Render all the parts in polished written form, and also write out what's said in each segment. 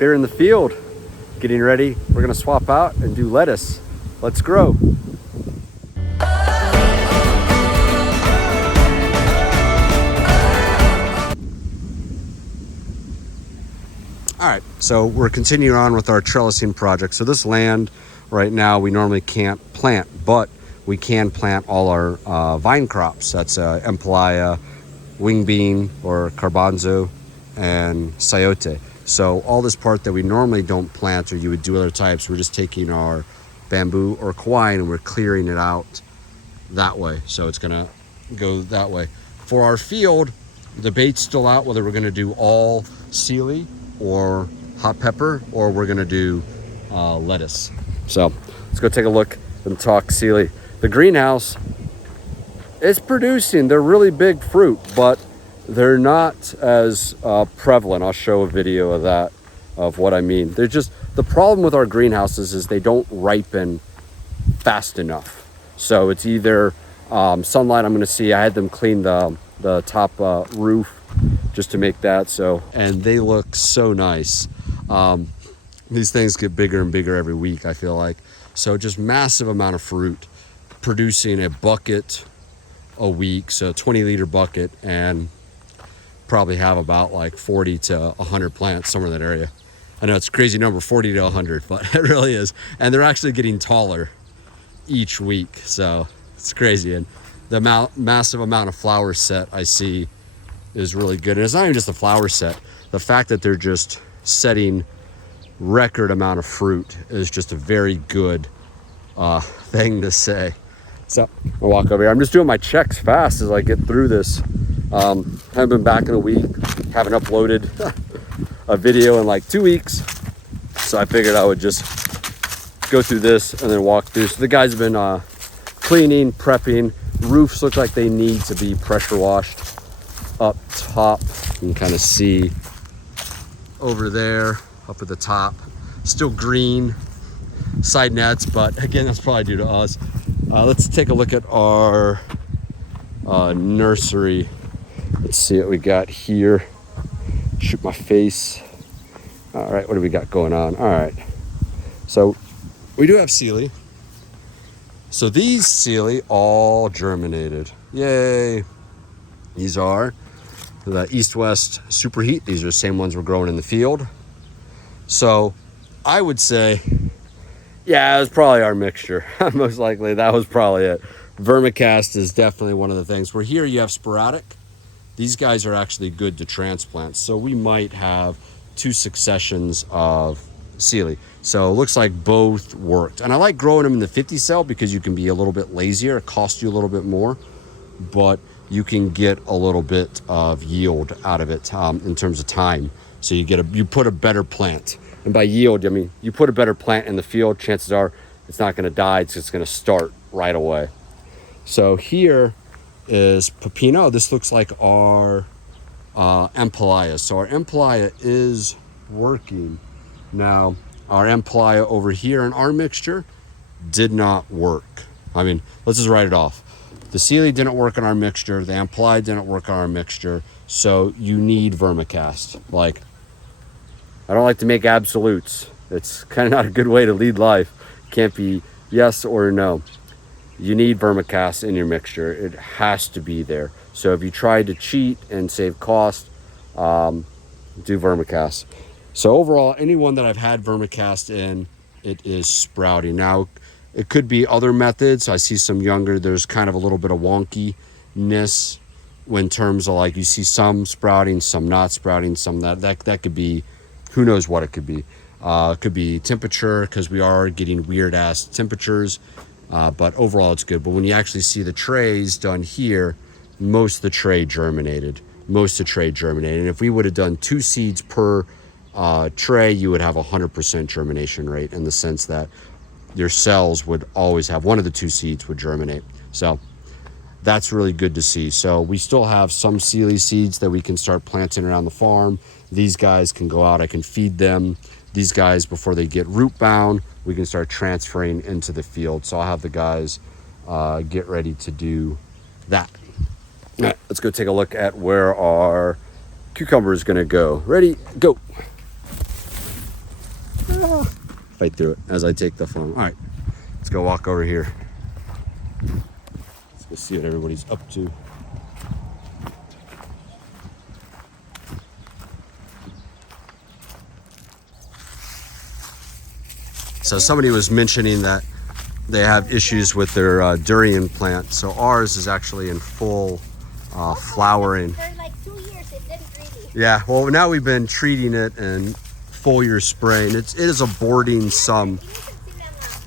here in the field, getting ready. We're gonna swap out and do lettuce. Let's grow. All right, so we're continuing on with our trellising project. So this land right now, we normally can't plant, but we can plant all our vine crops. That's Empalaya, wing bean or garbanzo, and sayote. So all this part that we normally don't plant or you would do other types, we're just taking our bamboo or kawai and we're clearing it out that way. So it's gonna go that way. For our field, the debate's still out whether we're gonna do all Sealy or hot pepper, or we're gonna do lettuce. So let's go take a look and talk Sealy. The greenhouse is producing, they're really big fruit, but they're not as prevalent. I'll show a video of that, of what I mean. They're just, the problem with our greenhouses is they don't ripen fast enough. So it's either sunlight. I'm gonna see, I had them clean the top roof just to make that. So, and they look so nice. These things get bigger and bigger every week, I feel like. So just massive amount of fruit, producing a bucket a week, so 20-liter bucket, and probably have about like 40 to 100 plants somewhere in that area. I know it's a crazy number, 40 to 100, but it really is. And they're actually getting taller each week, so it's crazy. And the massive amount of flower set I see is really good. And it's not even just the flower set. The fact that they're just setting record amount of fruit is just a very good thing to say. So I'll walk over here. I'm just doing my checks fast as I get through this. Haven't been back in a week. Haven't uploaded a video in like 2 weeks. So I figured I would just go through this and then walk through. So the guys have been cleaning, prepping. Roofs look like they need to be pressure washed. Up top, you can kind of see over there, up at the top, still green side nets, but again, that's probably due to us. Let's take a look at our nursery. Let's see what we got here. Shoot my face. All right, what do we got going on? All right, so we do have Sealy. So these Sealy all germinated. Yay. These are the East-West Superheat. These are the same ones we're growing in the field. So I would say, yeah, it was probably our mixture. Most likely that was probably it. Vermicast is definitely one of the things. Where here you have sporadic. These guys are actually good to transplant. So we might have 2 successions of Sealy. So it looks like both worked. And I like growing them in the 50 cell because you can be a little bit lazier. It costs you a little bit more, but you can get a little bit of yield out of it in terms of time. So you put a better plant. And by yield, I mean, you put a better plant in the field, chances are it's not gonna die, it's just gonna start right away. So here is Pepino. This looks like our Empalaya. So our Empalaya is working. Now, our Empalaya over here in our mixture did not work. I mean, let's just write it off. The Sealy didn't work on our mixture. The Empalaya didn't work on our mixture. So you need Vermicast. Like, I don't like to make absolutes. It's kind of not a good way to lead life. It can't be yes or no. You need Vermicast in your mixture. It has to be there. So if you try to cheat and save cost, do Vermicast. So overall, anyone that I've had Vermicast in, it is sprouting. Now, it could be other methods. I see some younger, there's kind of a little bit of wonkiness in terms of like you see some sprouting, some not sprouting, some that could be, who knows what it could be. It could be temperature because we are getting weird ass temperatures, but overall it's good. But when you actually see the trays done here, most of the tray germinated. And if we would have done 2 seeds per tray, you would have 100% germination rate in the sense that your cells would always have one of the 2 seeds would germinate. So that's really good to see. So we still have some Sealy seeds that we can start planting around the farm. These guys can go out, I can feed them. These guys, before they get root bound, we can start transferring into the field. So I'll have the guys get ready to do that. All right, let's go take a look at where our cucumber is gonna go. Ready, go. Fight through it as I take the phone. All right, let's go walk over here. Let's go see what everybody's up to. So somebody was mentioning that they have issues with their durian plant. So ours is actually in full flowering. For like 2 years, it didn't really. Yeah, well now we've been treating it and foliar spraying. It is aborting some,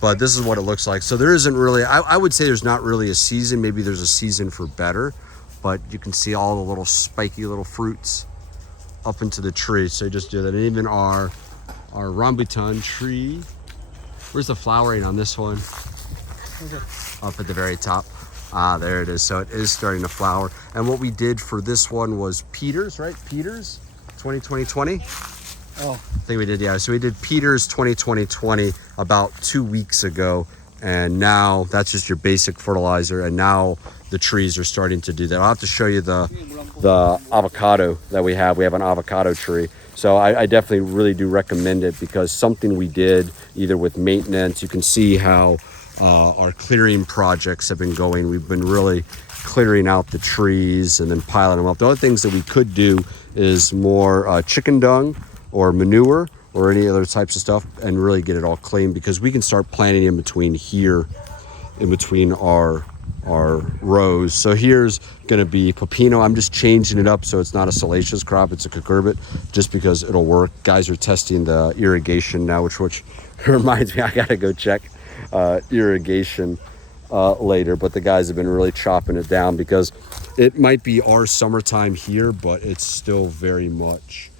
but this is what it looks like. So there isn't really, I would say there's not really a season. Maybe there's a season for better, but you can see all the little spiky little fruits up into the tree. So just do that. And even our rambutan tree, where's the flowering on this one? Up at the very top. Ah, there it is. So it is starting to flower. And what we did for this one was Peters, right? Peters 2020. Oh, I think we did, yeah. So we did Peters 2020 about 2 weeks ago. And now that's just your basic fertilizer. And now the trees are starting to do that. I'll have to show you the avocado that we have. We have an avocado tree. So I definitely really do recommend it because something we did either with maintenance, you can see how our clearing projects have been going. We've been really clearing out the trees and then piling them up. The other things that we could do is more chicken dung or manure or any other types of stuff and really get it all clean because we can start planting in between here, in between our rows. So here's gonna be pepino. I'm just changing it up so it's not a salacious crop, it's a cucurbit, just because it'll work. Guys are testing the irrigation now, which reminds me I gotta go check irrigation later, but the guys have been really chopping it down because it might be our summertime here, but it's still very much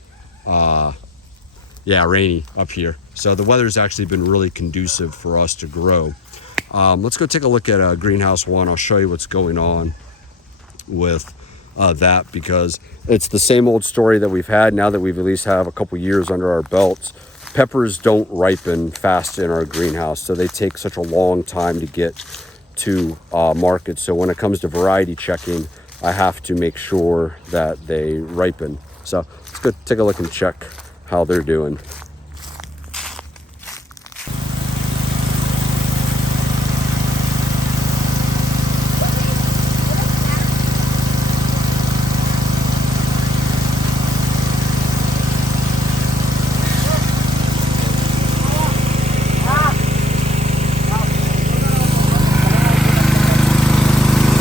rainy up here. So the weather's actually been really conducive for us to grow. Let's go take a look at greenhouse one. I'll show you what's going on with that because it's the same old story that we've had now that we've at least have a couple years under our belts. Peppers don't ripen fast in our greenhouse, so they take such a long time to get to market. So when it comes to variety checking, I have to make sure that they ripen. So let's go take a look and check how they're doing.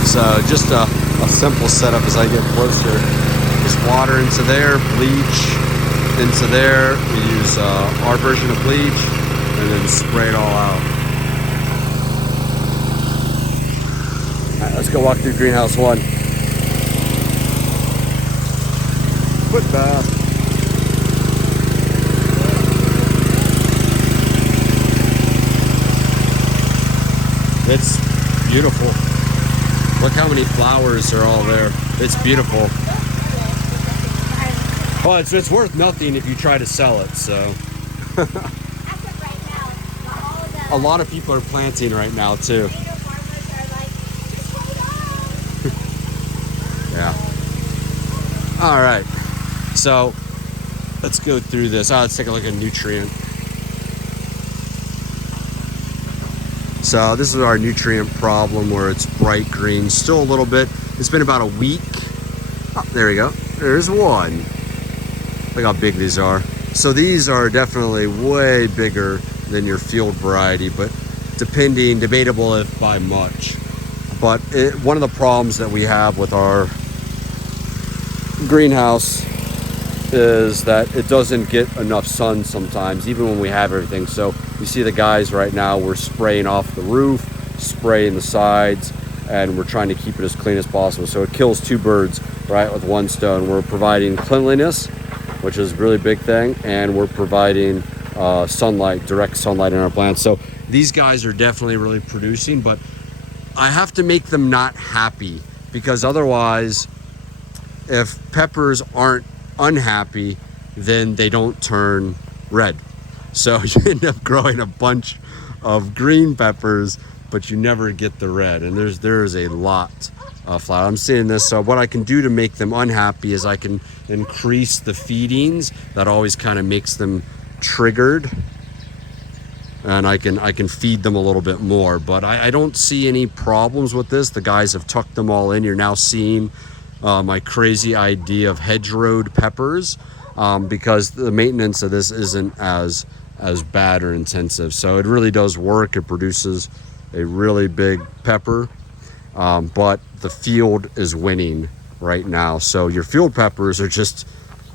So just a simple setup as I get closer. Just water into there, bleach into there. We use our version of bleach and then spray it all out. All right, let's go walk through greenhouse one. Foot bath. It's beautiful. Look how many flowers are all there. It's beautiful. Well, it's worth nothing if you try to sell it, so. A lot of people are planting right now, too. Yeah. All right. So, let's go through this. Let's take a look at nutrient. So this is our nutrient problem where it's bright green, still a little bit. It's been about a week. Oh, there we go. There's one. Look how big these are. So these are definitely way bigger than your field variety, but debatable if by much. But one of the problems that we have with our greenhouse is that it doesn't get enough sun sometimes, even when we have everything. So you see the guys right now, we're spraying off the roof, spraying the sides, and we're trying to keep it as clean as possible. So it kills two birds, right, with one stone. We're providing cleanliness, which is a really big thing, and we're providing sunlight, direct sunlight in our plants. So these guys are definitely really producing, but I have to make them not happy because otherwise, if peppers aren't unhappy, then they don't turn red. So you end up growing a bunch of green peppers, but you never get the red. And there's a lot of flower. I'm seeing this. So what I can do to make them unhappy is I can increase the feedings. That always kind of makes them triggered. and I can feed them a little bit more. But I don't see any problems with this. The guys have tucked them all in. You're now seeing my crazy idea of hedgerowed peppers, because the maintenance of this isn't as bad or intensive. So it really does work. It produces a really big pepper, but the field is winning right now. So your field peppers are just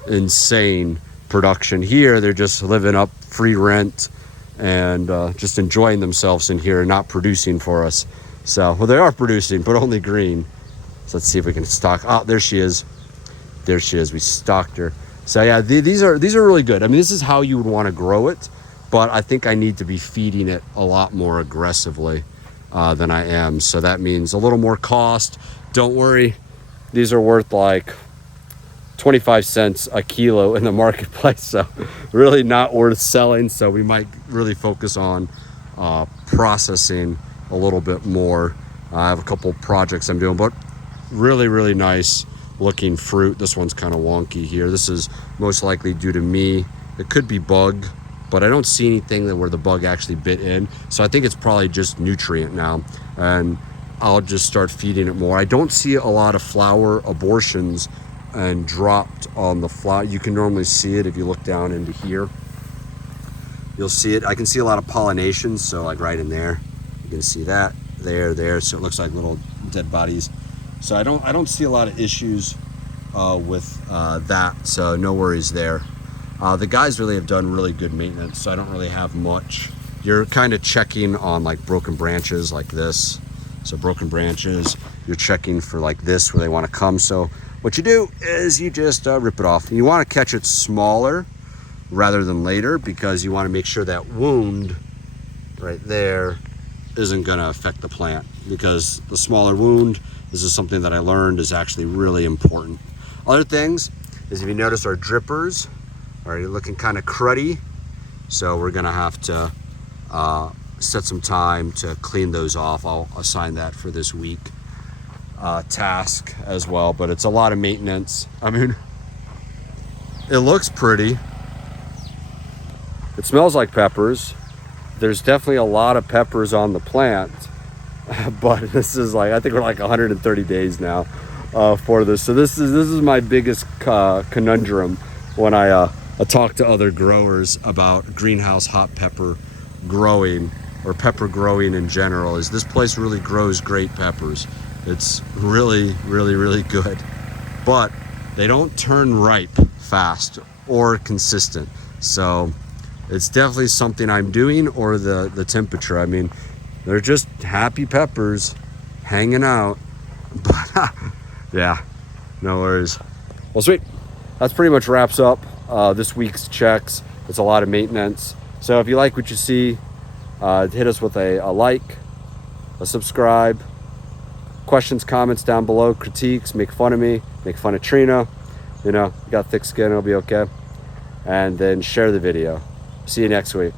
insane production. Here they're just living up free rent and just enjoying themselves in here and not producing for us. So, well, they are producing, but only green. So let's see if we can stock. Oh, there she is. There she is. We stocked her. So yeah, these are really good. I mean, this is how you would want to grow it, but I think I need to be feeding it a lot more aggressively than I am. So that means a little more cost. Don't worry, these are worth like 25 cents a kilo in the marketplace, so really not worth selling. So we might really focus on processing a little bit more. I have a couple projects I'm doing, but really nice looking fruit. This one's kind of wonky here. This is most likely due to me. It could be bug, but I don't see anything that where the bug actually bit in. So I think it's probably just nutrient now, and I'll just start feeding it more. I don't see a lot of flower abortions and dropped on the flower. You can normally see it if you look down into here. You'll see it. I can see a lot of pollination, so like right in there. You can see that there. So it looks like little dead bodies. So I don't see a lot of issues with that. So no worries there. The guys really have done really good maintenance, so I don't really have much. You're kind of checking on like broken branches like this. So broken branches, you're checking for like this where they want to come. So what you do is you just rip it off. You want to catch it smaller rather than later, because you want to make sure that wound right there isn't going to affect the plant, because the smaller wound, this is something that I learned is actually really important. Other things is, if you notice, our drippers are looking kind of cruddy, so we're going to have to set some time to clean those off. I'll assign that for this week task as well, but it's a lot of maintenance. I mean, it looks pretty. It smells like peppers. There's definitely a lot of peppers on the plant, but this is like, I think we're like 130 days now for this. So this is my biggest conundrum when I talk to other growers about greenhouse hot pepper growing, or pepper growing in general, is this place really grows great peppers. It's really good, but they don't turn ripe fast or consistent. So it's definitely something I'm doing, or the temperature. I mean, they're just happy peppers hanging out, but yeah, no worries. Well, sweet. That's pretty much wraps up this week's checks. It's a lot of maintenance. So if you like what you see, hit us with a like, a subscribe, questions, comments down below, critiques, make fun of me, make fun of Trina. You know, you got thick skin, it'll be okay. And then share the video. See you next week.